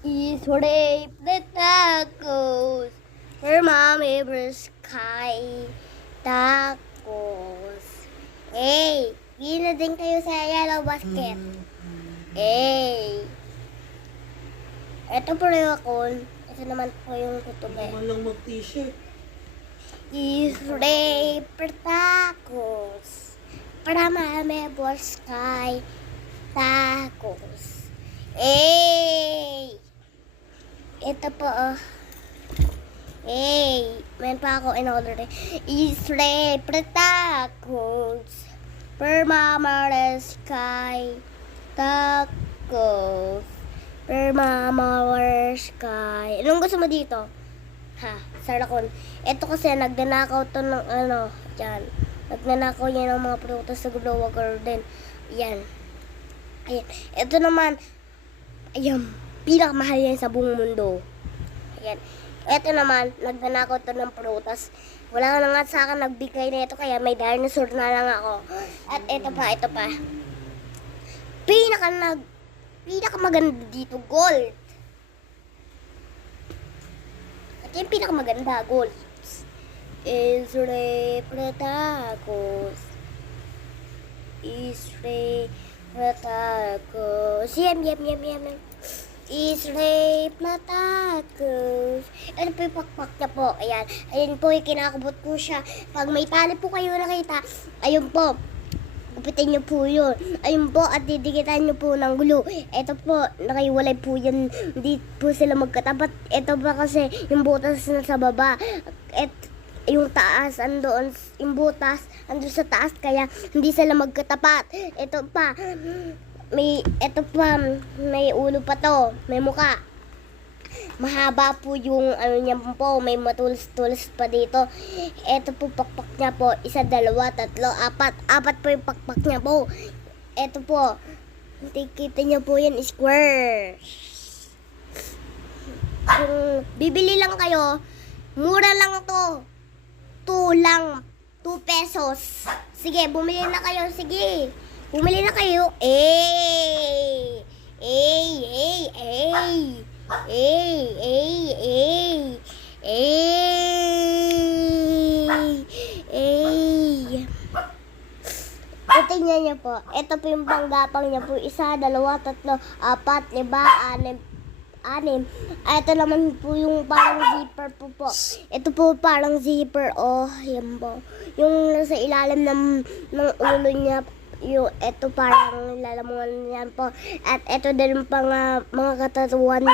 is rape the tacos. Her mommy was sky tacos. Hey, bili na din kayo sa yellow basket. Hey. Ito po yung akon. Ito naman po yung tutubi. Naman lang mag-t-shirt. Is rape the tacos. Para mommy was sky tacos. Hey! Ito po, Hey! Meron pa ako in order. Is-rape the tacos. Per mama the sky. Tacos. Per mama the sky. Anong gusto mo dito? Ha? Sarakon. Ito kasi nagnanakaw to ng yan. Nagnanakaw yan ng mga produkto sa Glowa Garden. Yan. Ayan. Ito naman, ayan, pinakamahal yan sa buong mundo. Ayan. Ito naman, nagnanakaw to ng prutas. Wala na nga sa akin nagbigay na ito, kaya may dinosaur na lang ako. At ito pa. Pinakamaganda dito, gold. At yung pinakamaganda, gold. Is-rape the tacos. Is-rape the tacos. Yum. Is-rape the tacos. Ano po yung pakpak niya po? Ayan. Ayan po yung kinakabot ko siya. Pag may tali po kayo nakita, ayun po. Gupitin niyo po yun. Ayun po, at didikitan niyo po ng glue. Ito po, nakiwalay po yan. Hindi po sila magkatapat. Ito pa kasi yung butas na sa baba. Yung taas, andoon, yung butas, andoon sa taas, kaya hindi sila magkatapat. Ito pa, may ulo pa to, may muka. Mahaba po yung niya po, may matulis-tulis pa dito. Ito po, pakpak niya po, 1, 2, 3, 4. 4 po yung pakpak niya po. Ito po, kita niya po yan, square. Kung bibili lang kayo, mura lang to. 2 pesos. Sige, bumili na kayo. Sige. Bumili na kayo. Tingnan niyo po. Ito po yung panggapang niya po. 1, 2, 3, 4, 5, 6. Ito naman po yung parang zipper po. Ito po parang zipper. Oh, yan po. Yung nasa ilalim ng ulo niya. Ito parang lalamungan niyan po. At ito din pang mga katatuan